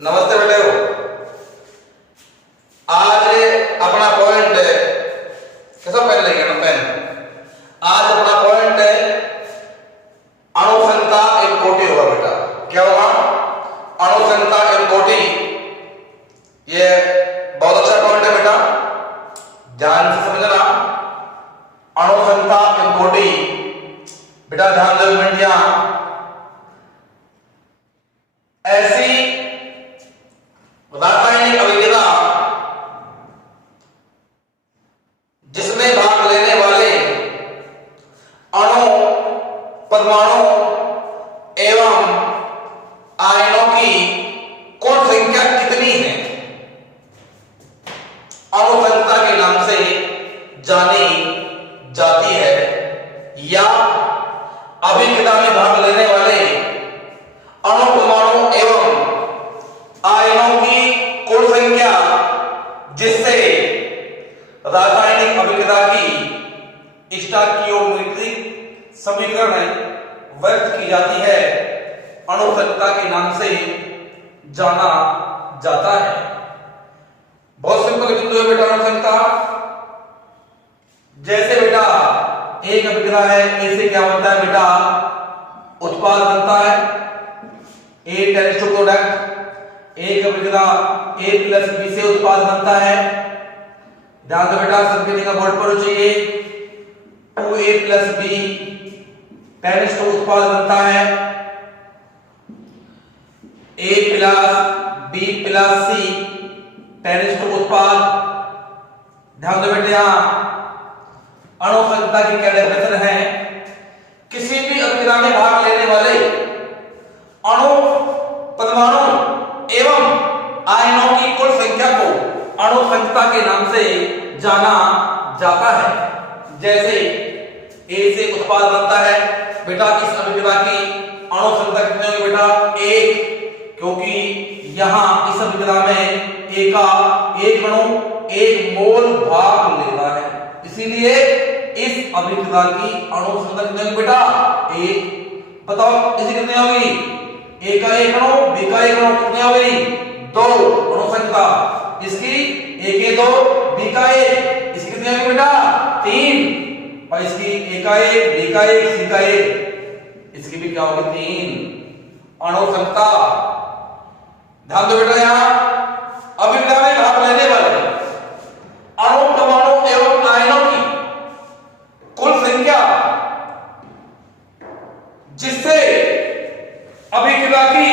नमस्ते बेटे। आज अपना पॉइंट है, कैसा पेन लेंगे ना पेन। आज अपना पॉइंट है अणुसंख्या एक कोटि होगा बेटा। क्या होगा? अणुसंख्या एक कोटि। ये बहुत अच्छा पॉइंट है बेटा, ध्यान से समझना। अणुसंख्या एक कोटि बेटा, ध्यान दो मिनट। यहां ऐसी रासायनिक अभिक्रिया जिसमें भाग लेने वाले अणु, परमाणु एवं आयनों की कुल संख्या कितनी है, अणुसंख्या के नाम से जानी जाती है। या अभिक्रिया में भाग लेने वाले अणु, परमाणु एवं आयनों की कुल संख्या जिससे रासायनिक अभिक्रिया की स्टोइकियोमेट्रिक समीकरण व्यक्त की जाती है, अणुसंख्या के नाम से जाना जाता है। बहुत सिंपल बिंदु है बेटा अणुसंख्या। जैसे बेटा एक अभिक्रिया है, इससे क्या बनता है बेटा? उत्पाद बनता है, ए टेंड्स टू प्रोडक्ट। एक अभिक्रिया ए प्लस बी से उत्पाद बनता है। ध्यान दो बेटा, संकेत का बोर्ड पर चाहिए। 2a plus B tends to उत्पाद बनता है a plus B plus C tends to उत्पाद। ध्यान दो बेटे, यहां अणुसंख्या की क्या डेफिनेशन है? किसी भी अभिक्रिया में भाग लेने वाले अणु, परमाणु एवं आयनों की कुल संख्या को अणुसंख्या के नाम से जाना जाता है। जैसे ए से उत्पाद बनता है बेटा, इस अभिक्रिया की अणुसंख्या कितनी होगी बेटा? 1, क्योंकि यहां इस अभिक्रिया में ए का एक अणु 1 मोल भाग ले रहा है, इसीलिए इस अभिक्रिया की अणुसंख्या कितनी होगी बेटा? 1। बताओ इसी कितनी होगी? ए का एक अणु, बी का एक अणु, कितनी हो गई? 2 अणुसंख्या। इसकी ए के 2, बी का 1, इसकी कितनी होगी बेटा? 3। और इसकी ए का 1, बी का 1, सी का 1, इसकी भी क्या होगी? 3 अणुसंख्या। ध्यान दो बेटा, यहां अभिक्रिया में भाग लेने वाले अणु, परमाणु एवं आयनों की कुल संख्या जिससे अभिक्रिया की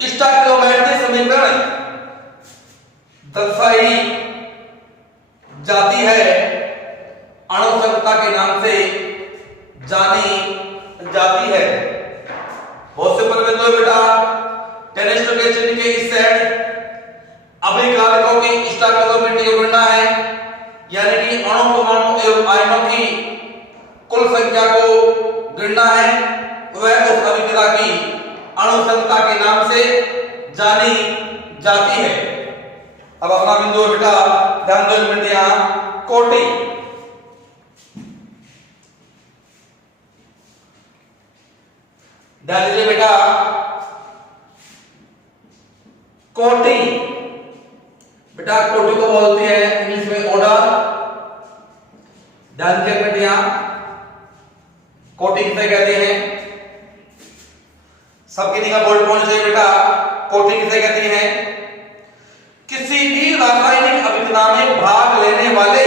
स्टोइकियोमेट्रिक समीकरण दर्शाई जाती है, अणुसंख्या के नाम से जानी जाती है। बहुत सिंपल बिंदु है बेटा। टेनिस के चिन्ह के इस साइड अभिक्रियाओं की स्टोइकियोमेट्रिक गणना है, यानी कि अणु, परमाणु एवं आयनों की कुल संख्या को गिनना है, वह उस अभिक्रिया की अणुसंख्या के नाम से जानी जाती है। अब अपना बिंदु है बेटा, ध्यान दो मिनट, यहां कोटि। ध्यान दीजिए बेटा, कोटि बेटा, कोटि को बोलते हैं इंग्लिश में ऑर्डर। ध्यान दीजिए बेटा, यहां कोटि किसे कहते हैं? सबके निगाह बोर्ड पर होना चाहिए बेटा। कोटि किसे कहती हैं? किसी भी रासायनिक अभिक्रिया में भाग लेने वाले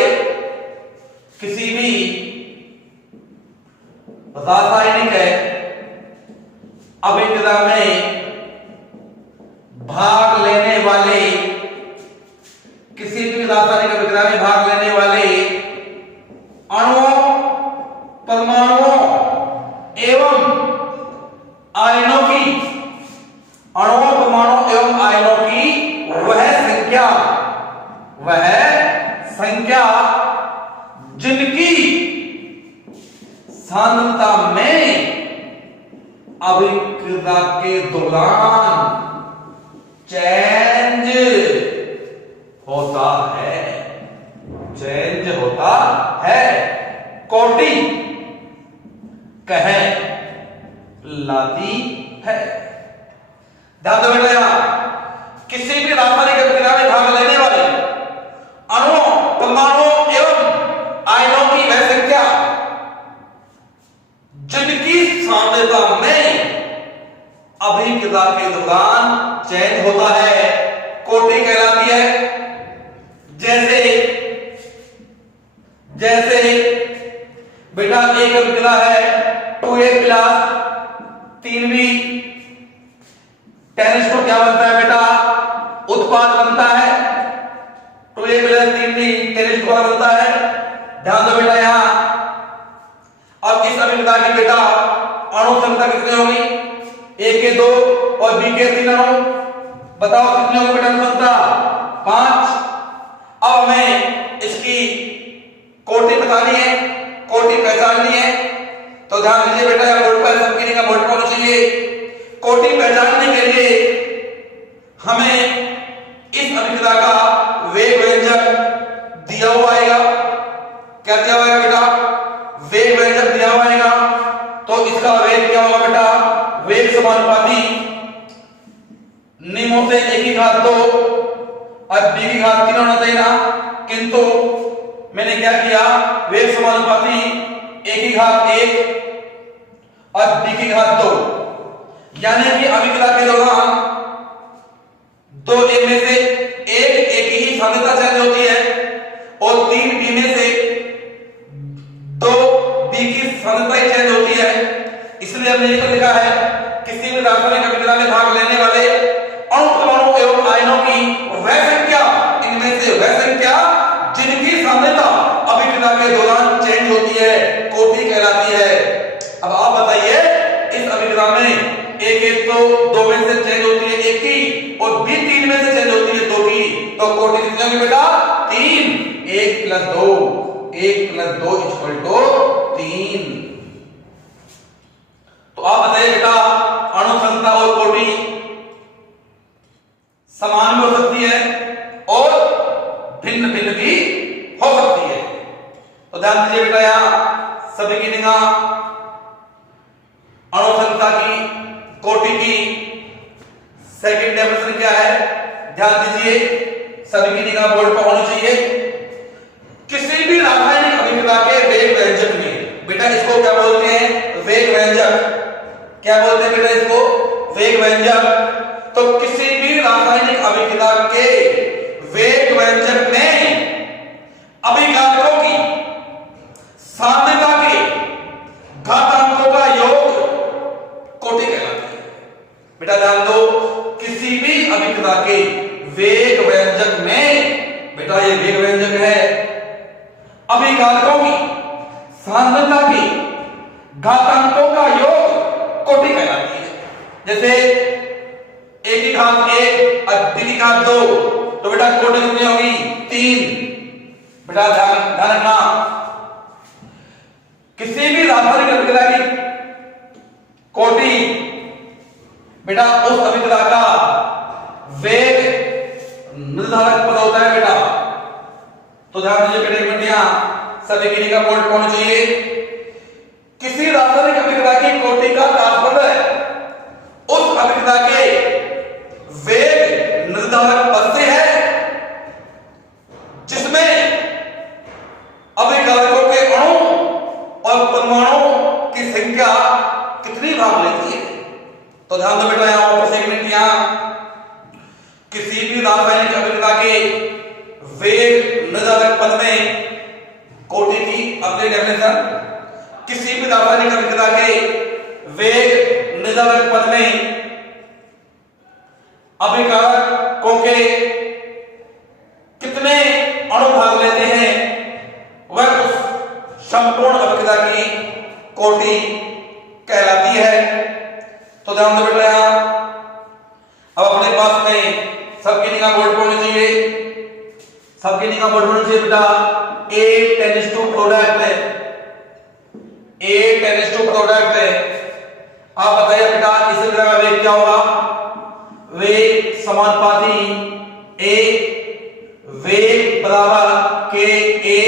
किसी भी रासायनिक अभिक्रिया में भाग लेने वाले किसी भी रासायनिक अभिक्रिया में भाग लेने वाले अणुओं, परमाणुओं एवं आयनों की, अणुओं, परमाणु एवं आयनों की वह संख्या जिनकी सांद्रता में अभिक्रिया के दौरान चेंज होता है, कोटि कह लाती है। ध्यान दो बेटा, अभिक्रिया के दौरान चेंज होता है, कोटि कहलाती है। जैसे जैसे बेटा एक अभिक्रिया है 2a प्लस 3b 10 क्या बनता है बेटा, उत्पाद बनता है। 2a प्लस 3b 10 बनता है। ध्यान दो बेटा यहां। अब इस अभिक्रिया की बेटा अणु संख्या कितनी होगी, a के 2 और b के 3 अणु, बताओ कितनी होगी बेटा अणु संख्या, 5। अब हमें इसकी कोटि बतानी है, कोटि पहचाननी है। तो ध्यान दीजिए बेटा, यह बोर्ड पर सबकी का बोर्ड होना चाहिए। कोटि पहचानने के लिए हमें इस अभिक्रिया का वेग व्यंजक दिया हुआ आएगा। क्या दिया हुआ है बेटा, वेग व्यंजक दिया हुआ आएगा। तो इसका वेग क्या होगा बेटा, वेग समानुपाती निम्नों से a की घात 2 और b की घात 3 होना चाहिए ना, किंतु मैंने क्या किया, वेग समानुपाती a की घात 1 और b की घात 2, यानी कि अभिक्रिया के दौरान 2a में से एक ही सांद्रता चेंज होती है और 3b में से 2b की सांद्रता चेंज होती है। इसलिए हमने ये लिखा है, किसी भी रासायनिक अभिक्रिया में भाग लेने वाले अणु परमाणु एवं आयनों की वह संख्या, इनमें से वह संख्या जिनकी सांद्रता अभिक्रिया के दौरान चेंज होती है, कोटि कहलाती है। अब आप बताइए, इस अभिक्रिया में एक तो 2 में से चेंज होती है 1 की और b 3 में से चेंज होती है 2 की, तो कोटि कितनी होगी बेटा, 3। 1 + 2 1 + 2 = 3। तो आप बताइए बेटा, अणु संख्या और कोटि समान भी हो सकती है और भिन्न भिन्न भी हो सकती है। तो ध्यान दीजिए बेटा, यहां सभी की निगाह अणु संख्या की, कोटि की सेकंड डेफिनेशन क्या है, ध्यान दीजिए, सभी की निगाह बोर्ड पर होनी चाहिए। किसी भी रासायनिक अभिक्रिया के वेग व्यंजक में, बेटा इसको क्या बोलते हैं, वेग व्यंजक। क्या बोलते हैं बेटा इसको, वेग व्यंजक। तो किसी भी रासायनिक अभिक्रिया के वेग व्यंजक में अभिकारकों की सांद्रता के घातांकों का योग कोटि कहलाता है। बेटा ध्यान दो, किसी भी अभिक्रिया के वेग व्यंजक में, बेटा ये वेग व्यंजक है, अभिकारकों की सांद्रता के घातांकों का योग कोटि कहलाती है। जैसे a की घात 1 और b की घात 2, तो बेटा कोटि कितनी होगी, 3। बेटा ध्यान रखना, किसी भी रासायनिक अभिक्रिया की कोटि बेटा उस अभिक्रिया का वेग निर्धारक पद होता है बेटा। तो ध्यान दीजिए बेटा, बेटियां सभी की निगाह बोर्ड होनी चाहिए। किसी रासायनिक अभिक्रिया की कोटि का तात्पर्य उस अभिक्रिया के वेग निर्धारक पद से है जिसमें अभिकारकों के अणु और परमाणु की संख्या कितनी भाग लेती है। तो ध्यान दो बेटा, यहां पर सेगमेंट, यहां किसी भी रासायनिक अभिक्रिया के वेग निर्धारक पद में कोटि की अगली डेफिनेशन, किसी भी रासायनिक अभिक्रिया के वेग निर्धारक पद में अभिकारकों के कितने अणु भाग लेते हैं, वह उस संपूर्ण अभिक्रिया की कोटि कहलाती है। तो ध्यान दो बेटा, अब अपने पास में सबकी निगाह बोर्ड पर होनी चाहिए, सबकी निगाह बोर्ड पर होनी चाहिए बेटा। A टेंड्स टू प्रोडक्ट है, A टेंड्स टू प्रोडक्ट है। आप बताइए बेटा, इस अभिक्रिया का वेग क्या होगा, वेग समानुपाती A वेग बराबर K A।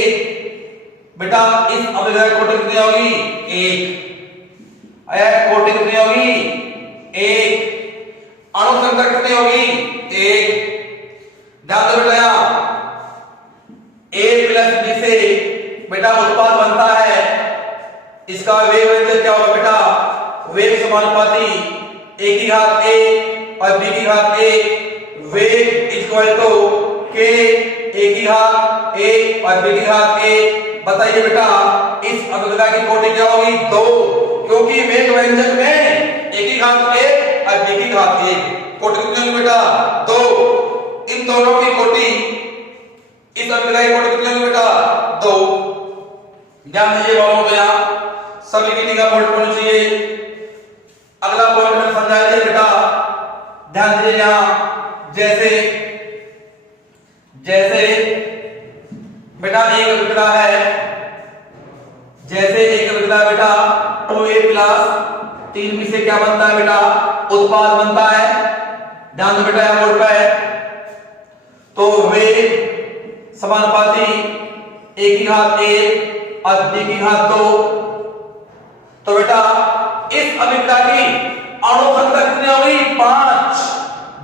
बेटा इस अभिक्रिया की कोटि कितनी होगी, 1। कोटि कितनी होगी, 1। अणु संख्या कितनी होगी, 1। ध्यान दो बेटा, A प्लस B से बेटा उत्पाद बनता है, इसका वेग व्यंजक क्या होगा बेटा, वेग समानुपाती a की घात a और b की घात a, वेग इक्वल टू k a की घात a और b की घात a। बताइए बेटा इस अभिक्रिया की कोटि क्या होगी? 2, क्योंकि वेग व्यंजक में a की घात a और b की घात a। कोटि कितनी होगी बेटा? 2। इन दोनों की कोटि, इस अभिक्रिया की कोटि कितनी होगी बेटा? 2। ध्यान दीजिए बाबू को, यहां सभी की निगाह पॉइंट होनी चाहिए। अगला पॉइंट में समझा दिया बेटा, ध्यान दीजिए यहां जैसे जैसे बेटा एक अभिक्रिया है, जैसे एक अभिक्रिया बेटा 2a प्लस 3b से क्या बनता है बेटा? उत्पाद बनता है। ध्यान दो बेटा यहां बोर्ड पे है, तो वेग समानुपाती a की घात a और b की घात 2। तो बेटा इस अभिक्रिया की अणु संख्या कितनी होगी? 5।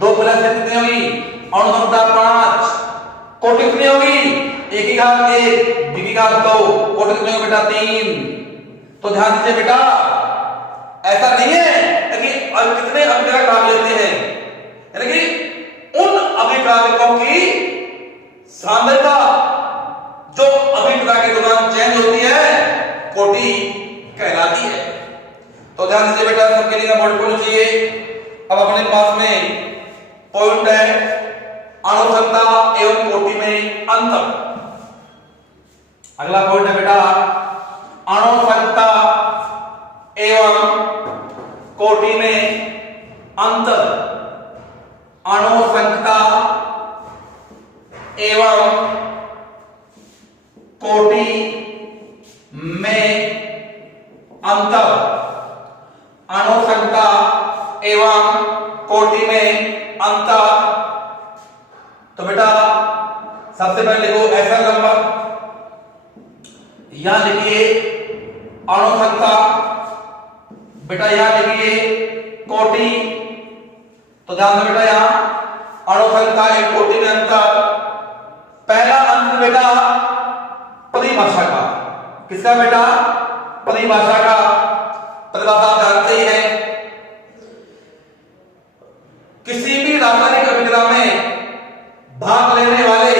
2 प्लस कितनी होगी? अणु संख्या 5। कोटि कितनी होगी? a की घात 1 b की घात 2। कोटि कितनी होगी बेटा? 3। तो ध्यान दीजिए बेटा ऐसा नहीं है कि कितने अभिक्रिया काम लेते हैं, यानी कि उन अभिक्रियाकों की सांद्रता जो अभिक्रिया के दौरान चेंज होती है कोटि कहलाती है। तो ध्यान दीजिए बेटा सबके लिए बोर्ड होना चाहिए। अब अपने पास में पॉइंट है अणु संख्या एवं कोटि में अंतर। अगला पॉइंट है बेटा अणु संख्या एवं कोटि में अंतर। अणु संख्या एवं कोटि में अंतर। अणु संख्या एवं कोटि में अंतर। तो बेटा सबसे पहले लिखो ऐसा नंबर, यहां लिखिए अणु संख्या, बेटा यहां लिखिए कोटि। तो ध्यान दो बेटा यहां अणु संख्या एवं कोटि में अंतर। पहला अंतर बेटा परिभाषा का, किसका बेटा? परिभाषा का। परिभाषा आप जानते ही हैं, किसी भी रासायनिक अभिक्रिया में भाग लेने वाले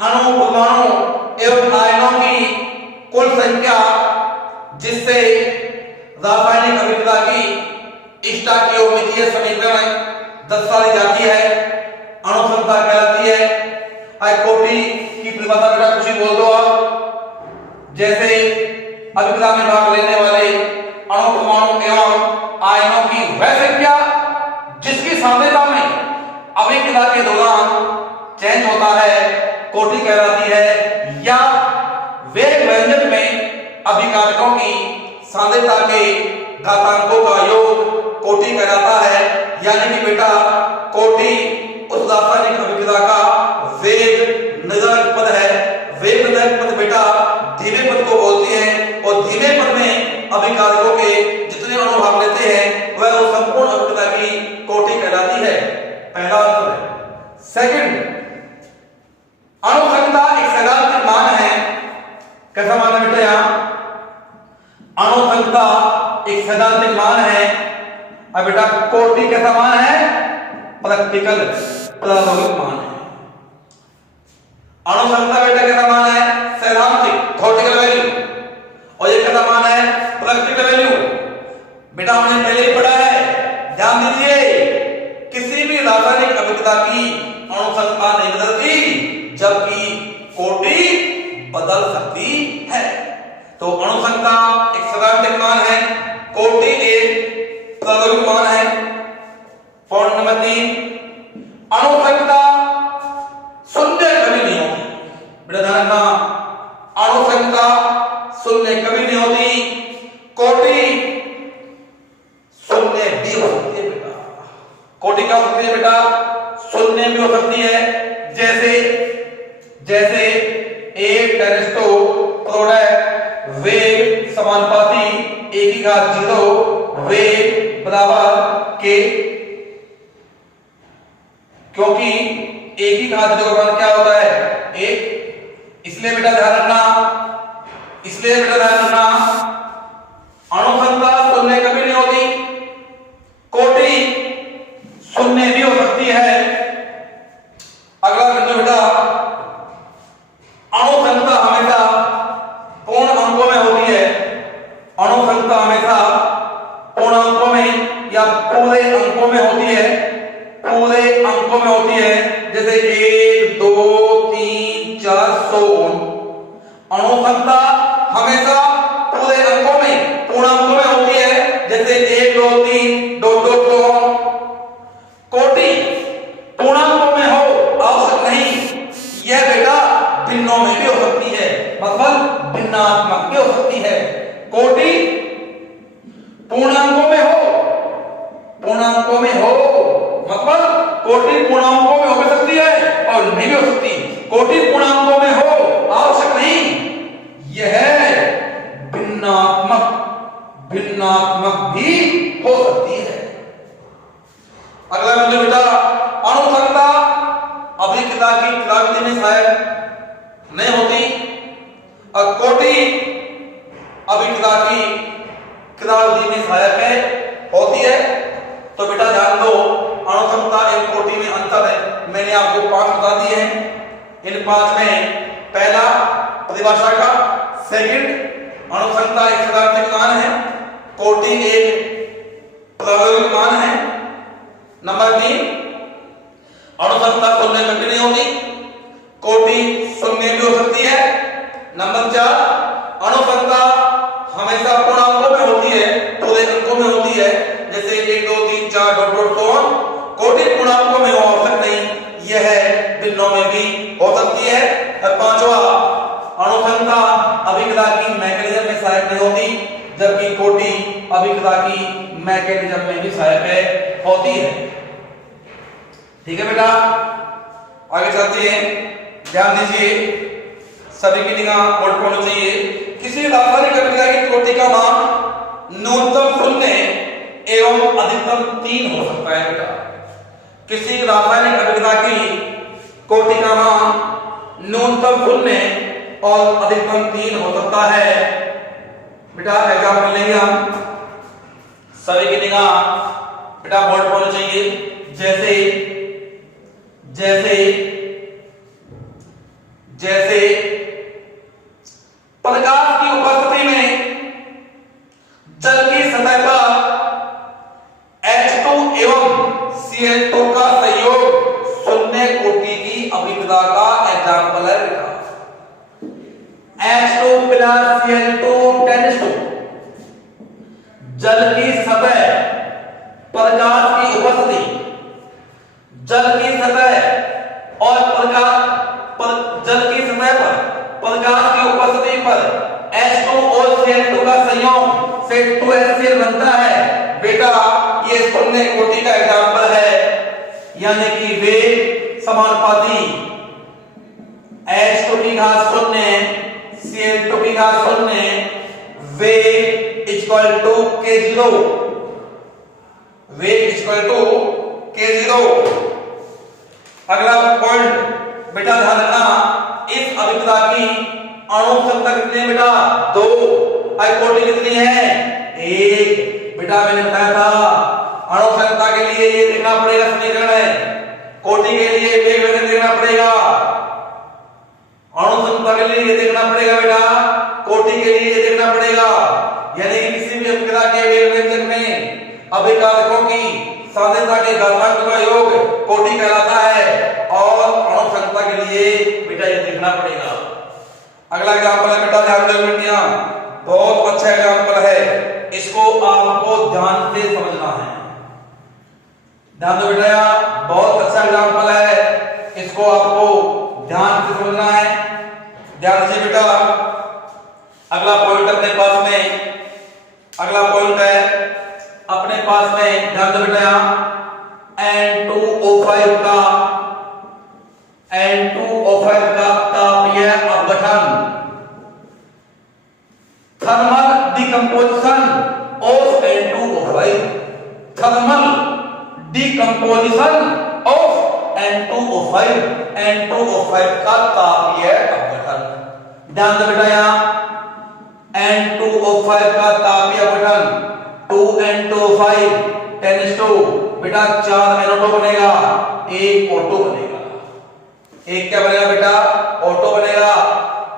अणु, परमाणु एवं आयनों की कुल संख्या जिससे रासायनिक अभिक्रिया की स्टोइकियोमेट्रिक समीकरण दर्शाई जाती है अणु संख्या कहलाती है। कोटि की परिभाषा बेटा कुछ ही बोल दो आप। जैसे अभिक्रिया में भाग लेने वाले अणु, परमाणु एवं आयनों की वह संख्या जिसकी सांद्रता में अभिक्रिया के दौरान चेंज होता है कोटि कहलाती है। या वेग व्यंजक में अभिकारकों की सांद्रता के घातांकों का योग कोटि कहलाता है। यानी कि बेटा कोटि उस रासायनिक अभिक्रिया का वेग निर्धारक पद है। वेग निर्धारक पद बेटा धीमे पद को बोलती है, और धीमे पद में अभिकारकों के जितने अणु भाग लेते हैं वह उस संपूर्ण अभिक्रिया की कोटि कहलाती है। पहला अंतर है। सेकंड, अणु संख्या एक सैद्धांतिक मान है। कैसा मान है बेटा? यहां अणु संख्या एक सैद्धांतिक मान है। अब बेटा कोटि कैसा मान है? प्रैक्टिकल प्रायोगिक मान है। अणु संख्या बेटा कैसा मान है? सैद्धांतिक थ्योरेटिकल वैल्यू, और ये कैसा मान है? Practical value. बेटा हमने पहले ही पढ़ा है, ध्यान दीजिए, किसी भी रासायनिक अभिक्रिया की अणु संख्या नहीं बदलती जबकि कोटि बदल सकती है। तो अणु संख्या एक सैद्धांतिक मान है, कोटि एक प्रायोगिक मान है। पॉइंट नंबर 3, अणु संख्या शून्य कभी नहीं होती। बेटा ध्यान रखना, अणु संख्या शून्य कभी नहीं होती। कोटि शून्य भी हो सकती है बेटा। कोटि क्या हो सकती है बेटा? शून्य भी हो सकती है। जैसे जैसे एक टेरेस्टो प्रोडक्ट वेग समानुपाती a की घात 0 वेग बराबर k, क्योंकि a की घात 0 का मान क्या होता है? 1। इसलिए बेटा ध्यान रखना, अणु संख्या शून्य कभी नहीं होती। कोटि अंकों में होती है, पूरे अंकों में होती है, जैसे 1 2 3 4 100। अणुसंख्या हमेशा पूरे अंकों में, पूर्णांकों में होती है, जैसे 1 2 3 2 2 100। कोटि पूर्णांकों में हो आवश्यक नहीं, यह बेटा भिन्नों में भी हो सकती है, मतलब भिन्नात्मक भी हो सकती है। कोटि पूर्णांकों में हो, पूर्णांकों में हो मतलब कोटि पूर्णांकों में हो भी सकती है और नहीं भी हो सकती। कोटि पूर्णांकों में हो आवश्यक नहीं, यह भिन्नात्मक भी हो सकती है। अगला बिंदु बेटा, अणुसंख्या अभिक्रिया की क्रियाविधि में सहायक नहीं होती और कोटि अभिक्रिया की क्रियाविधि में सहायक होती है। तो बेटा ध्यान दो, अणुसंख्या एवं कोटि में अंतर है। मैंने आपको 5 बता दिए हैं। इन 5 में पहला परिभाषा का, सेकंड अणुसंख्या एक सैद्धांतिक मान है, कोटि एक प्रायोगिक मान है। नंबर 3 अणुसंख्या शून्य कभी नहीं होती, कोटि शून्य भी हो सकती है। नंबर 4 अणुसंख्या हमेशा पूर्णांकों में होती है, पूरे अंकों में होती है, जैसे 1 2 3 4 डॉट डॉट तो कोटि पूर्णांकों में हो आवश्यक नहीं, यह भिन्नों में भी हो सकती है। और 5वां अणुसंख्या अभिक्रिया की मैकेनिज्म में सहायक नहीं होती, जबकि कोटि अभिक्रिया की मैकेनिज्म में भी सहायक होती है। ठीक है बेटा, आगे चलते हैं। ध्यान दीजिए, सभी की निगाह बोर्ड पर होनी चाहिए। किसी रासायनिक अभिक्रिया की कोटि का मान न्यूनतम 0 एवं अधिकतम 3 हो सकता है बेटा। किसी रासायनिक अभिक्रिया की कोटि का मान न्यूनतम 0 और अधिकतम 3 हो सकता है बेटा। एग्जाम्पल लेंगे हम, सभी की निगाह बेटा बोर्ड पर होनी चाहिए। जैसे प्रकाश की उपस्थिति में जल की सतह पर H2 एवं Cl2 का संयोग शून्य कोटि की अभिक्रिया का एग्जाम्पल है बेटा। H2 plus Cl2 tends to, जल की सतह प्रकाश की उपस्थिति, जल की सतह और जल की सतह पर प्रकाश की उपस्थिति पर H2 और Cl2 का संयोग से 2HCl बनता है बेटा। ये शून्य कोटि का एग्जाम्पल है, यानी कि वे समानुपाती, H2 की घात 0 Cl2 की घात 0, वे इक्वल टू K0, वे इक्वल टू K0। अगला पॉइंट बेटा ध्यान रखना, इस अभिक्रिया की अणुसंख्या कितनी है बेटा? 2। कोटि कितनी है? 1। बेटा मैंने बताया था अणुसंख्या के लिए ये देखना पड़ेगा समीकरण है, कोटि के लिए वेग देखना पड़ेगा, अणुसंख्या के लिए ये देखना पड़ेगा बेटा, कोटि के लिए ये देखना पड़ेगा। यानी कि किसी भी अभिक्रिया के वेग व्यंजक में अभिकारकों की साध्यता के घातांक का योग कोटि कहलाता है और अणुसंख्या के लिए बेटा ये देखना पड़ेगा। अगला एग्जांपल है बेटा, ध्यान दो बेटियां, बहुत अच्छा एग्जांपल है, इसको आपको ध्यान से समझना है। ध्यान दो बेटा, बहुत अच्छा एग्जांपल है, इसको आपको ध्यान से समझना है। ध्यान से बेटा, अगला पॉइंट अपने पास में, अगला पॉइंट है अपने पास में, ध्यान दो बेटा, N2O5 का तापीय अपघटन, thermal decomposition of N2O5, thermal decomposition of N2O5, N2O5 का तापीय अपघटन। ध्यान दो बेटा, यहां N2O5 का तापीय अपघटन 2N2O5 tends to बेटा 4 NO2 बनेगा, 1 O2 बनेगा। एक क्या बनेगा बेटा? O2 बनेगा।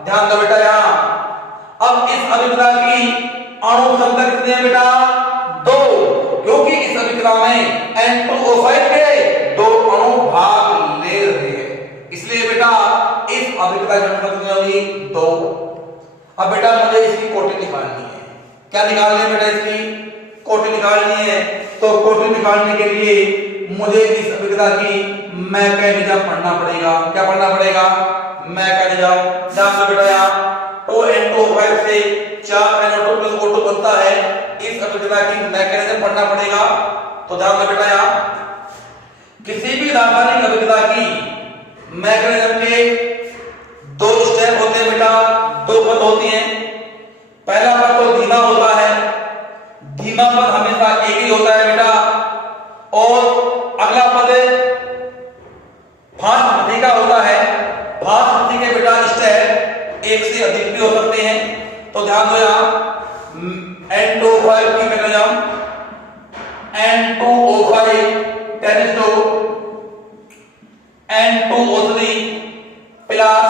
ध्यान दो बेटा यहां, अब इस अभिक्रिया की अणुसंख्या कितनी है बेटा? 2, क्योंकि इस अभिक्रिया अभिक्रिया में N2O5 के 2 अणु भाग ले रहे हैं, इसलिए बेटा इस अभिक्रिया की संख्या होगी 2। अब बेटा मुझे इसकी कोटि निकालनी है। क्या निकालनी है बेटा? इसकी कोटि निकालनी है। तो कोटि निकालने के लिए मुझे इस अभिक्रिया की मैकेनिज्म पढ़ना पड़ेगा। क्या पढ़ना पड़ेगा? मैकेनिज्म। ध्यान दो बेटा, यहाँ 2N2O5 से 4NO2 O2 बनता है। इस अभिक्रिया की मैकेनिज्म पढ़ना पड़ेगा। तो ध्यान दो बेटा, यहाँ किसी भी रासायनिक अभिक्रिया की मैकेनिज्म के 2 स्टेप होते हैं बेटा, 2 पद होती हैं। पहला पद तो धीमा होता है, धीमा पद हमेशा एक ही होता है बेटा, और अगला पद फास्ट गति का होता है। फास्ट गति के बेटा स्टेप एक से अधिक भी हो सकते हैं। तो ध्यान दो, यहाँ N2O5 की mechanism N2O5 tense to N2O3 plus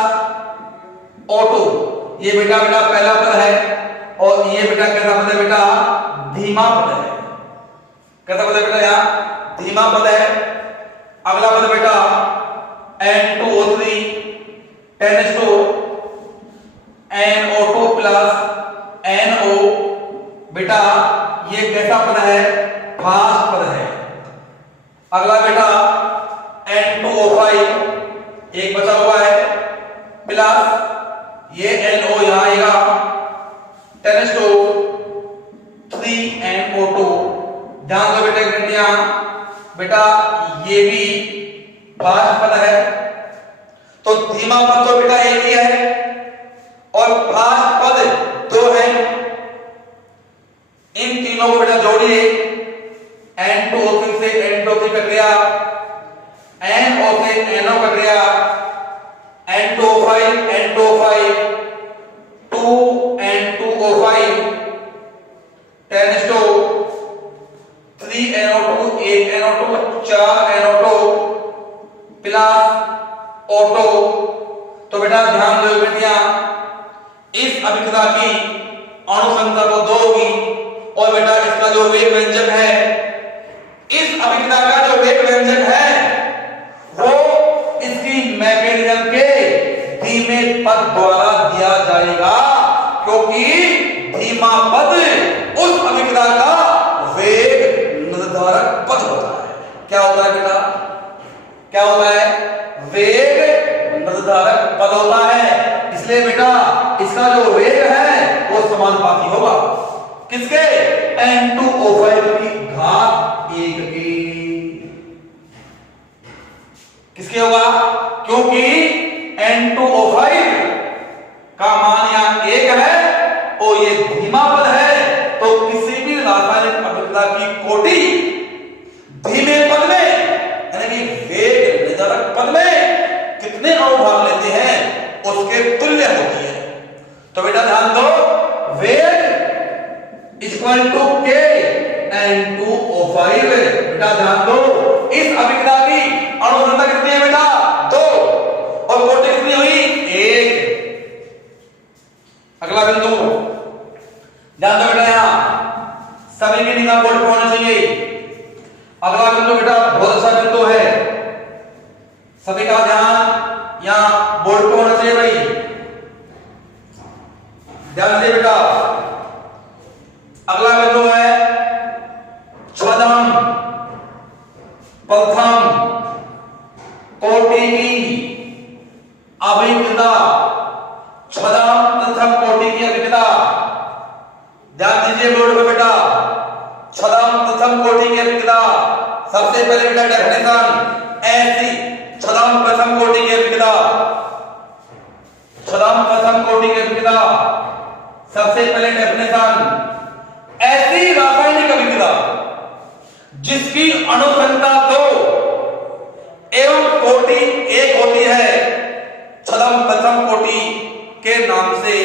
O2। ये बेटा पहला पद है, और ये बेटा कैसा पद है बेटा? धीमा पद है। कैसा पद है बेटा? यहाँ धीमा पद है। अगला पद बेटा N2O3 tense to NO2 plus NO। बेटा ये कैसा पद है? फास्ट पद है। अगला बेटा N2O5 एक बचा हुआ है, प्लस ये NO यहां आएगा, टेंस टू 3NO2। ध्यान दो बेटा ये भी फास्ट पद है। तो धीमा पद तो बेटा एक ही है, और फास्ट पद 2 है। इन तीनों को बेटा जोड़िए, N2O3 से N2O3 प्रक्रिया, NO से NO प्रक्रिया, N2O5 2N2O5 tense to 3NO2 1NO2 4NO2 plus O2। तो बेटा ध्यान दो बेटिया, इस अभिक्रिया की अणु संख्या तो 2 होगी, और बेटा इसका जो वेग व्यंजक है, इस अभिक्रिया का जो वेग व्यंजक है वो इसकी मैकेनिज्म के धीमे पद द्वारा दिया जाएगा, क्योंकि धीमा पद उस अभिक्रिया का वेग निर्धारक पद होता है। क्या होता है बेटा? क्या होता है? वेग निर्धारक पद होता है। इसलिए बेटा इसका जो वेग है वो समानुपाती होगा किसके? N2O5 की घात 1 की। किसके होगा? क्योंकि N2O5 का मान यहां 1 है और ये धीमा पद है, तो किसी भी रासायनिक अभिक्रिया की कोटि धीमे पद में यानी कि वेग निर्धारक पद में कितने अणु भाग लेते हैं उसके तुल्य होती है। तो बेटा ध्यान दो, वेग इक्वल टू K N2O5। बेटा ध्यान दो, इस अभिक्रिया की अणु घनता कितनी है बेटा? 2, और कोटि कितनी हुई? 1। अगला बिंदु ध्यान दो बेटा, यहां सभी की निगाह बोर्ड पर होनी चाहिए। अगला बिंदु बेटा बहुत अच्छा बिंदु है, सभी का ध्यान यहां बोर्ड पर होना चाहिए भाई। ध्यान दे बेटा, अगला बिंदु है छदम प्रथम कोटि की अभिक्रिया। छदम प्रथम कोटि की अभिक्रिया, ध्यान दीजिए बोर्ड पे बेटा। छदम प्रथम कोटि की अभिक्रिया, सबसे पहले बेटा डेफिनेशन ऐसी छदम प्रथम कोटि की अभिक्रिया। छदम प्रथम कोटि की अभिक्रिया, सबसे पहले डेफिनेशन ऐसी रासायनिक अभिक्रिया जिसकी अणु संख्या 2 एवं कोटि 1 होती है, छदम प्रथम कोटि के नाम से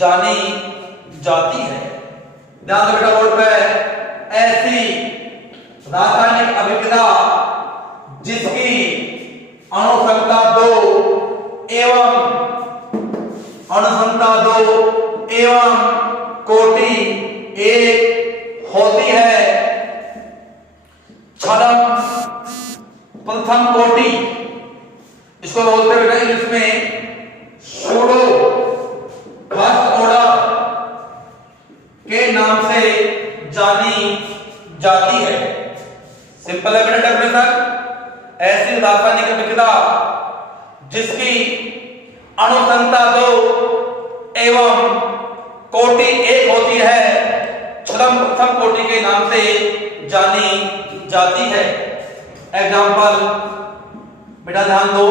जानी जाती है। ध्यान दो बेटा बोर्ड पे, ऐसी रासायनिक अभिक्रिया जिसकी अणु संख्या 2 एवं कोटि 1 होती है, प्रथम कोटि, इसको बोलते हैं बेटा इंग्लिश में सूडो फर्स्ट ऑर्डर के नाम से जानी जाती है। सिंपल है बेटा डेफिनेशन, ऐसी रासायनिक अभिक्रिया जिसकी अणुसंख्या 2 एवं कोटि 1 होती है, छद्म प्रथम कोटि के नाम से जानी जाती है। एग्जाम्पल बेटा ध्यान दो,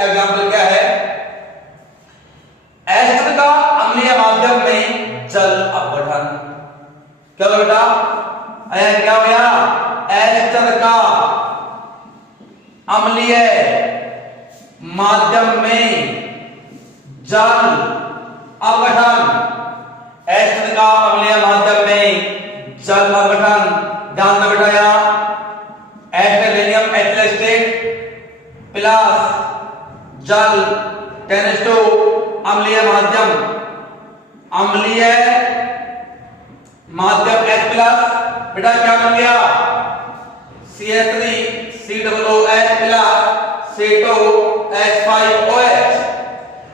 एग्जाम्पल क्या है? एस्टर का अम्लीय माध्यम में जल अपघटन। क्या होगा बेटा? क्या हो गया? एस्टर का अम्लीय माध्यम में जल अपघटन। एस्टर का अम्लीय माध्यम में जल अपघटन, ध्यान में बेटा यहां एस्टरेनियम एथिलेस्टेट प्लस जल टेनिस्टो अम्लीय माध्यम, अम्लीय माध्यम H प्लस, बेटा क्या बन गया? CH3COOH plus C2H5OH।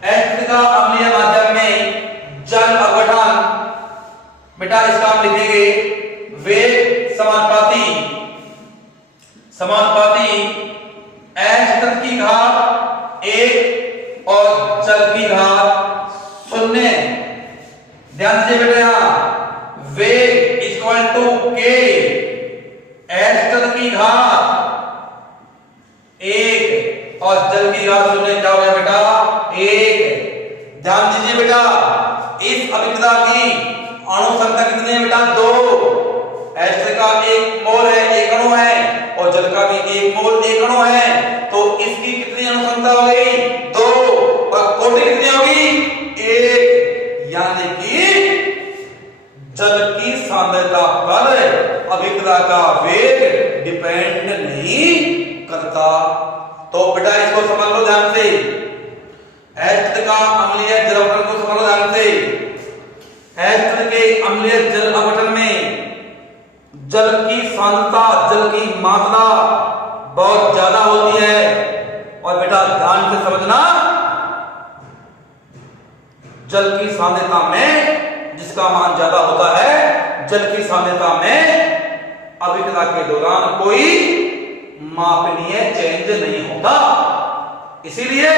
एस्टर का अम्लीय माध्यम में जल अपघटन, बेटा इसका हम लिखेंगे वेग समानुपाती एस्टर की घात 1 और जल की घात 0। ध्यान दीजिए बेटा यहां वेग इक्वल टू k, एस्टर की घात 1 और जल की घात 0। क्या हो गया बेटा? 1। ध्यान दीजिए बेटा इस अभिक्रिया की अणु संख्या कितनी है बेटा? 2। एस्टर का 1 मोल है, 1 अणु है, और जल का भी 1 मोल 1 अणु है, तो इसकी कितनी अणु संख्या हो गई? 2। और कोटि कितनी होगी? 1। यानी कि जल की सांद्रता पर अभिक्रिया का वेग डिपेंड नहीं करता। तो बेटा इसको समझ लो ध्यान से, एस्टर का अम्लीय जल अपघटन को समझ लो ध्यान से। एस्टर के अम्लीय जल अपघटन में जल की सांद्रता, जल की मात्रा बहुत ज्यादा होती है। और बेटा ध्यान से समझना, जल की सांद्रता में जिसका मान ज्यादा होता है, जल की सांद्रता में अभिक्रिया के दौरान कोई मापनीय चेंज नहीं होता। इसीलिए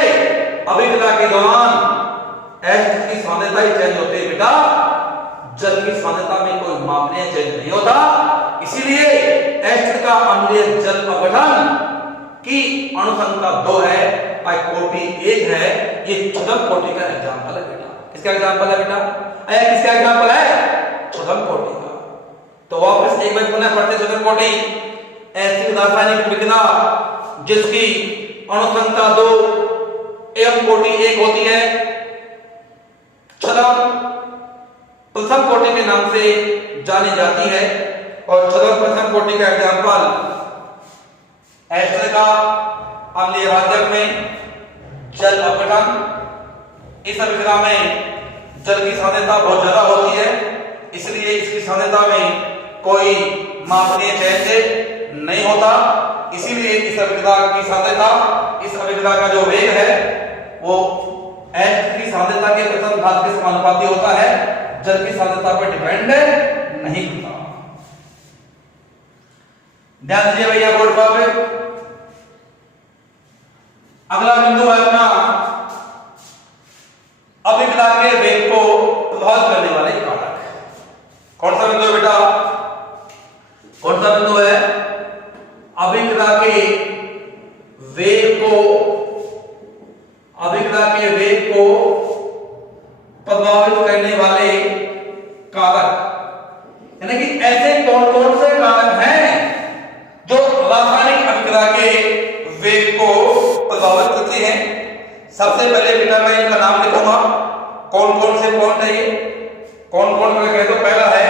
अभिक्रिया के दौरान एस्टर की सांद्रता ही चेंज होती है बेटा, जल की सांद्रता में कोई मापनीय चेंज नहीं होता। इसीलिए एस्टर का अम्लीय जल अपघटन की अणु संख्या 2 है और कोटि 1 है। ये छद्म कोटि का एग्जांपल है बेटा। किसका एग्जांपल है बेटा? किसका एग्जांपल है? छद्म कोटि का। तो वापस एक बार पुनः पढ़ते छद्म कोटि, ऐसी रासायनिक अभिक्रिया जिसकी अणु संख्या 2 एवं कोटि 1 होती है, छद्म प्रथम कोटि के नाम से जानी जाती है। और छद्म प्रथम कोटि का एग्जांपल एस्टर का अम्लीय माध्यम में जल अपघटन। इस अभिक्रिया में जल की सांद्रता बहुत ज्यादा होती है, इसलिए इसकी सांद्रता में कोई मापनीय चेंज नहीं होता। इसीलिए इस अभिक्रिया की सांद्रता, इस अभिक्रिया का जो वेग है वो एस्टर की सांद्रता के प्रथम घात के समानुपाती होता है, जल की सांद्रता पर डिपेंड नहीं होता। ध्यान दीजिए भैया बोर्ड पर। अगला बिंदु है अपना अभिक्रिया के वेग को प्रभावित करने वाले कारक। कौन सा बिंदु है बेटा? कौन सा बिंदु है? अभिक्रिया के वेग को, अभिक्रिया के वेग को प्रभावित करने वाले कारक, यानी कि ऐसे कौन कौन से कारक हैं जो रासायनिक अभिक्रिया के वेग को प्रभावित करते हैं। सबसे पहले बेटा मैं इनका नाम लिखूंगा, कौन कौन से पॉइंट है ये, कौन कौन से कहे तो पहला है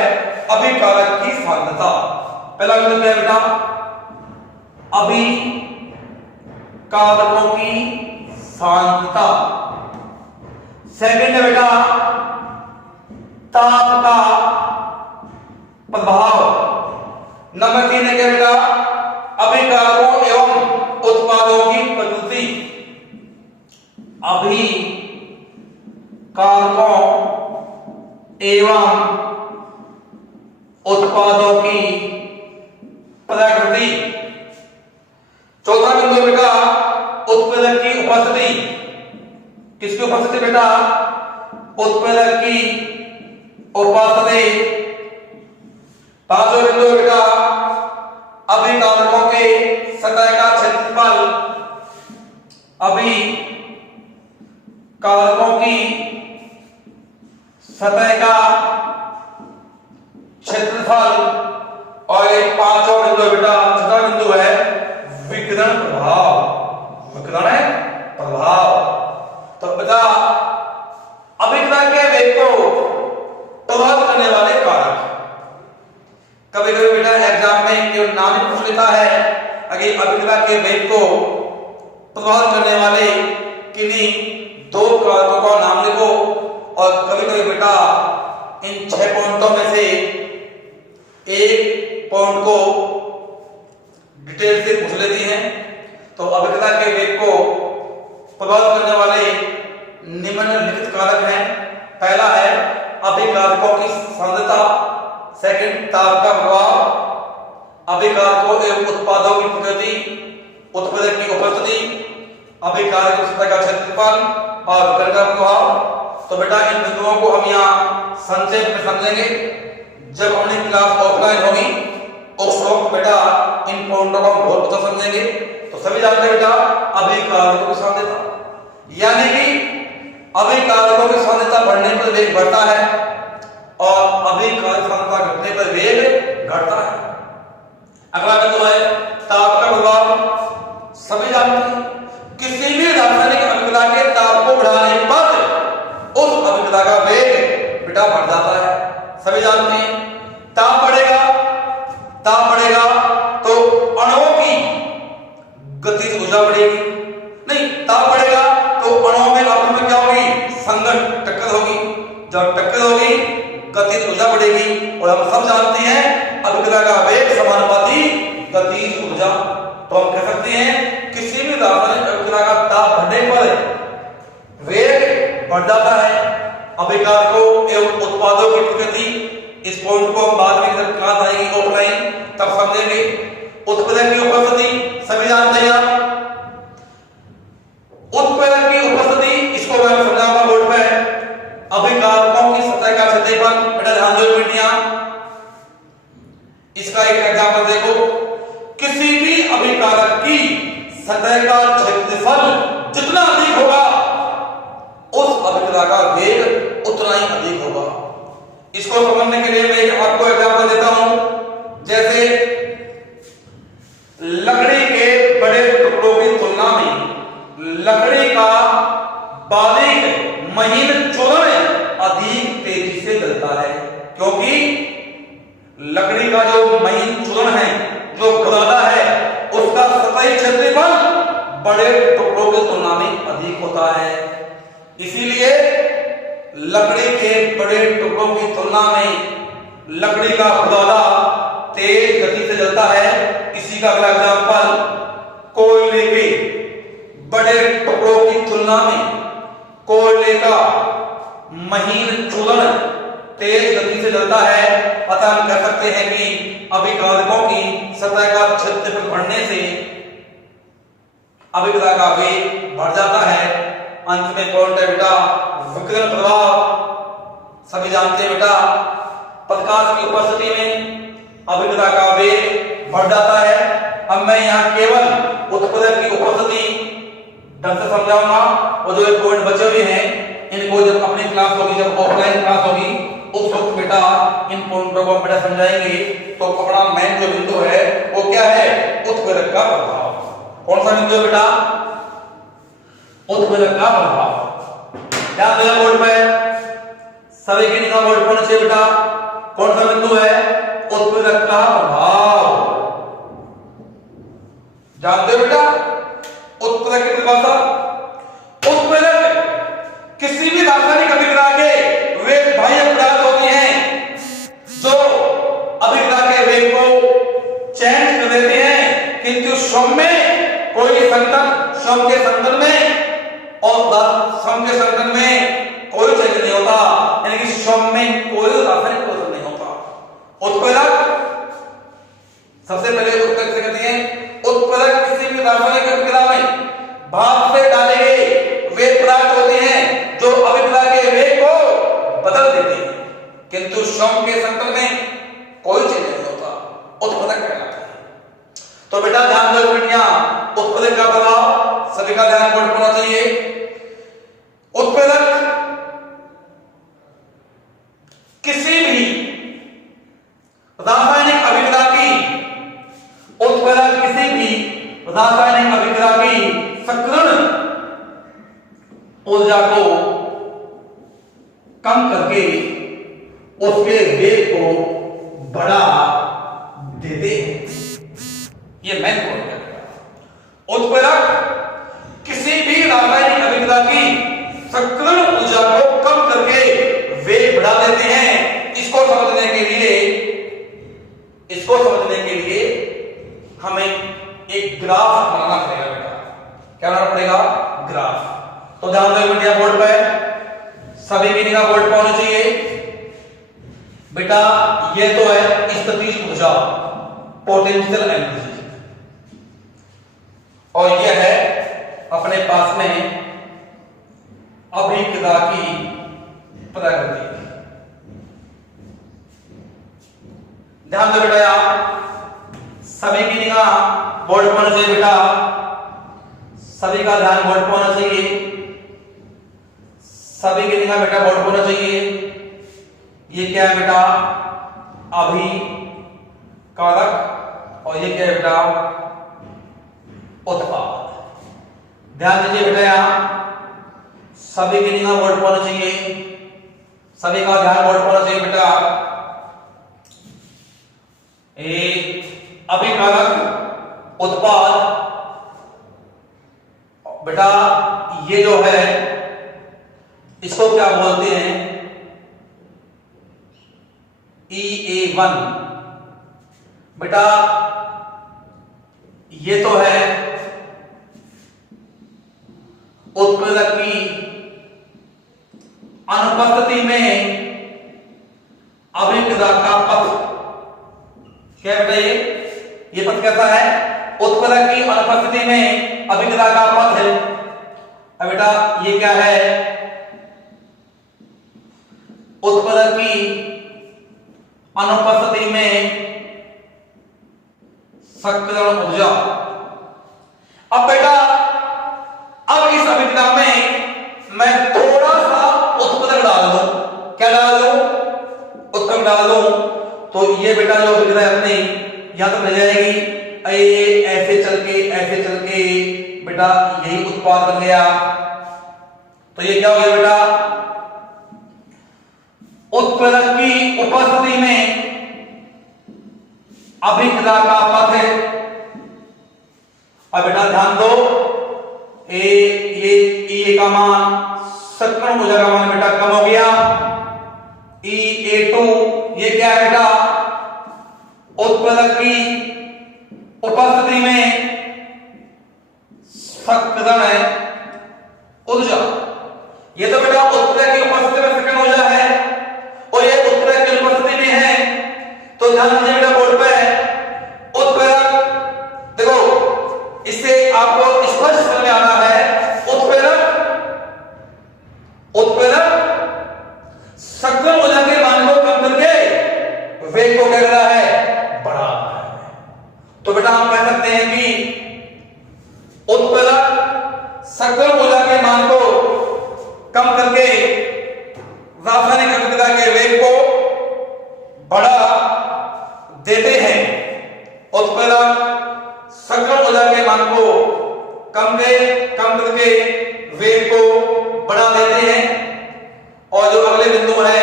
अभिकारक की सांद्रता। पहला बिंदु क्या है बेटा? अभिकारकों की सांद्रता। सेकंड है बेटा ताप का प्रभाव। नंबर 3 है क्या बेटा? अभिकारकों एवं उत्पादों की प्रकृति, अभिकारकों एवं उत्पादों की प्रकृति। चौथा बिंदु बेटा उत्पादक की उपस्थिति। किसकी उपस्थिति बेटा? उत्पादक की उपस्थिति। पांचवा बिंदु बेटा अभिकारकों के सतह का क्षेत्रफल। अभिकारकों की सतह का क्षेत्रफल। और एक पांचवा बिंदु बेटा छठा बिंदु है विकिरण प्रभाव। विकिरण प्रभाव। तो बेटा अभिक्रिया के वेग को प्रभावित करने वाले कारक। कभी कभी बेटा एग्जाम में केवल नाम ही पूछ लेता है, अगर अभिक्रिया के वेग को प्रभावित करने वाले किन्हीं दो कारकों का नाम लिखो। और कभी कभी बेटा इन 6 पॉइंटों में से एक पॉइंट को डिटेल से पूछ लेती हैं। तो अभिक्रिया के वेग को प्रभावित करने वाले निम्नलिखित कारक हैं। पहला है अभिकारकों की सांद्रता, सेकंड ताप का प्रभाव, अभिकारकों एवं उत्पादों की प्रकृति, उत्पादक की उपस्थिति, अभिकारक सतह का क्षेत्रफल और विकिरण का प्रभाव। तो बेटा इन बिंदुओं को हम यहाँ संक्षेप में समझेंगे। जब अपनी क्लास ऑफलाइन होगी उस वक्त बेटा इन पॉइंटों को हम बहुत अच्छा समझेंगे। तो सभी जानते हैं बेटा अभिकारकों की सांद्रता, यानी कि अभिकारकों की सांद्रता बढ़ने पर वेग बढ़ता है और अभिकारक सांद्रता घटने पर वेग घटता है। अगला बिंदु है ताप का प्रभाव। सभी जानते हैं किसी भी रासायनिक अभिक्रिया के ताप को बढ़ाने पर उस अभिक्रिया का वेग बेटा बढ़ जाता है। सभी जानते हैं ताप बढ़ेगा तो अणुओं की गतिज ऊर्जा बढ़ेगी। नहीं, ताप बढ़ेगा तो अणुओं में आपस में क्या होगी? संघर्ष, टक्कर होगी। जब टक्कर होगी गतिज ऊर्जा बढ़ेगी। और हम सब जानते हैं अभिक्रिया का वेग समानुपाती गतिज ऊर्जा। तो हम कह सकते हैं किसी भी रासायनिक अभिक्रिया का ताप बढ़ने पर वेग बढ़ जाता है। अभिकारकों एवं उत्पादों की प्रकृति, इस पॉइंट को हम बाद में जब क्लास आएगी ऑफलाइन तब समझेंगे। उत्पादक की उपस्थिति सभी जानते हैं आप। उत्पादक की उपस्थिति इसको मैं समझाऊंगा बोर्ड पे। अभिकारकों की सतह का क्षेत्रफल बेटा ध्यान दो बेटियां। इसका एक एग्जांपल देखो। किसी भी अभिकारक की सतह का क्षेत्रफल जितना अधिक होगा उस अभिक्रिया का वेग उतना ही अधिक होगा। इसको समझने के लिए मैं आपको एग्जांपल देता हूं। जैसे लकड़ी के बड़े टुकड़ों की तुलना में लकड़ी का बारीक महीन चूर्ण अधिक तेजी से जलता है, क्योंकि लकड़ी का जो महीन चूर्ण है, जो गलादा है, उसका सतही क्षेत्रफल बड़े टुकड़ों की तुलना में अधिक होता है। इसीलिए लकड़ी के बड़े टुकड़ों की तुलना में लकड़ी का गलादा तेज गति से जलता है। इसी का अगला एग्जांपल, कोयले के बड़े टुकड़ों की तुलना में कोयले का महीन चूर्ण तेज गति से जलता है। अतः हम कह सकते हैं कि अभिकारकों की सतह का क्षेत्रफल बढ़ने से अभिक्रिया का वेग बढ़ जाता है। अंत में पॉइंट है बेटा विकिरण प्रभाव। सभी जानते हैं बेटा प्रकाश की उपस्थिति में अभिक्रिया का वेग बढ़ जाता है। अब मैं यहाँ केवल उत्पादक की उपस्थिति ढंग से समझाऊंगा और जो एक पॉइंट बचे हुए हैं इनको जब अपनी क्लास होगी, जब ऑफलाइन क्लास होगी उस वक्त बेटा इन पॉइंटों को बेटा समझाएंगे। तो अपना मेन जो बिंदु है वो क्या है? उत्प्रेरक का प्रभाव। कौन सा बिंदु है बेटा? उत्प्रेरक का प्रभाव। ध्यान देना बोर्ड पे, सभी की निगाह बोर्ड पर चाहिए बेटा। कौन सा बिंदु है? उत्प्रेरक का प्रभाव। जानते हो बेटा उत्प्रेरक की परिभाषा? उत्प्रेरक किसी भी रासायनिक अभिक्रिया के वेग बाह्य पदार्थ होती हैं जो अभिक्रिया के वेग को चेंज कर देते हैं, किंतु स्वम में कोई संकट, स्वम के संकट में और स्वम के संकट में कोई चेंज नहीं होता, यानी कि स्वम में कोई रासायनिक परिवर्तन नहीं होता। उत्प्रेरक सबसे पहले उत्प्रेरक से कहते हैं, उत्प्रेरक किसी भी रासायनिक अभिक्रिया में भाप से डाले गए वे पदार्थ होते हैं जो अभिक्रिया के वेग को बदल देते हैं, किंतु स्वम के संकट में कोई चेंज नहीं होता, उत्प्रेरक कहलाता है। तो बेटा ध्यान दो बेटियां, उत्प्रेरक का प्रभाव सभी का ध्यान बोर्ड पर होना चाहिए। उत्प्रेरक किसी भी रासायनिक अभिक्रिया की, उत्प्रेरक किसी भी रासायनिक अभिक्रिया की सक्रण ऊर्जा को कम करके उसके वेग को बढ़ा देते हैं। यह मैं पॉइंट है। उत्प्रेरक किसी भी रासायनिक अभिक्रिया की सक्रण ऊर्जा को कम करके वेग बढ़ा देते हैं। इसको समझने के लिए हमें एक ग्राफ बनाना पड़ेगा बेटा। क्या बनाना पड़ेगा? ग्राफ। तो ध्यान दो बेटा, बोर्ड पर सभी की निगाह बोर्ड पर होनी चाहिए। बेटा ये तो है स्थितिज ऊर्जा, पोटेंशियल एनर्जी, और यह है अपने पास में अभिक्रिया की प्रकृति। ध्यान दो बेटा, सभी की निगाह बोर्ड पर होना चाहिए बेटा, सभी का ध्यान बोर्ड पर होना चाहिए, सभी की निगाह बेटा बोर्ड पर होना चाहिए। ये क्या है बेटा? अभिकारक, और ये क्या है बेटा? उत्पाद। ध्यान दीजिए बेटा, यहां सभी की निगाह बोर्ड पर होना चाहिए, सभी का ध्यान बोर्ड पर होना चाहिए बेटा। अभिकारक, उत्पाद, बेटा ये जो है इसको क्या बोलते हैं? EA1। बेटा ये तो है उत्प्रेरक की अनुपस्थिति में अभिक्रिया का पथ। क्या बेटा ये पथ कैसा है? उत्प्रेरक की अनुपस्थिति में अभिक्रिया का पथ है। अब बेटा ये क्या है? उत्प्रेरक की अनुपस्थिति में सक्रियण ऊर्जा। अब बेटा अब इस अभिक्रिया में मैं थोड़ा सा उत्प्रेरक डाल दूं। क्या डाल दूं? उत्प्रेरक डाल दूं तो ये बेटा जो अभिक्रिया अपनी यहां तक रह जाएगी। ऐसे चल के बेटा यही उत्पाद बन गया। तो ये क्या हो गया बेटा? उत्प्रेरक की उपस्थिति में अभिक्रिया का पथ है। अब बेटा ध्यान दो, ये का मान, सक्रण ऊर्जा का मान बेटा कम हो गया। EA2 ये क्या है बेटा? उत्प्रेरक की उपस्थिति में सक्रण ऊर्जा। ये तो बेटा उत्प्रेरक की उपस्थिति में सक्रण ऊर्जा है और ये उत्प्रेरक की उपस्थिति में है। तो ध्यान दीजिए बेटा बोर्ड पे, उत्प्रेरक देखो, इससे आपको स्पष्ट समझ में आना है। उत्प्रेरक सक्रण ऊर्जा के मान को कम करके वेग को क्या कर रहा है? बढ़ा रहा है। तो बेटा हम कह सकते हैं कि उत्प्रेरक सक्रण ऊर्जा के मान को कम करके रासायनिक अभिक्रिया के वेग को बढ़ा देते हैं। उत्प्रेरक सक्रण ऊर्जा के मान को कम करके वेग को बढ़ा देते हैं। और जो अगले बिंदु है,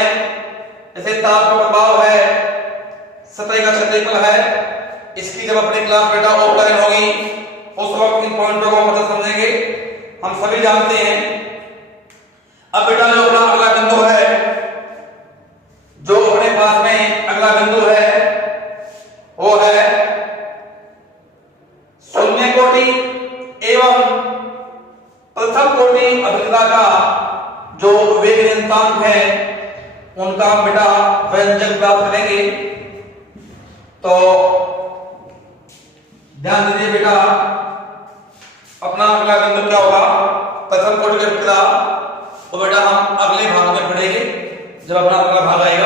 जैसे ताप का प्रभाव है, सतह का क्षेत्रफल है, इसकी जब अपनी क्लास बेटा ऑफलाइन होगी उस वक्त इन पॉइंटों को मतलब समझेंगे। हम सभी जानते हैं। अब बेटा जो अपना अगला बिंदु है, जो अपने पास में अगला बिंदु है वो है शून्य कोटि एवं प्रथम कोटि अभिक्रिया का जो वेग नियतांक है उनका बेटा व्यंजक प्राप्त करेंगे। तो ध्यान दीजिए बेटा, अपना अगला बिंदु क्या होगा, प्रथम कोटि की अभिक्रिया, वो बेटा हम अगले भाग में पढ़ेंगे जब अपना अगला भाग आएगा।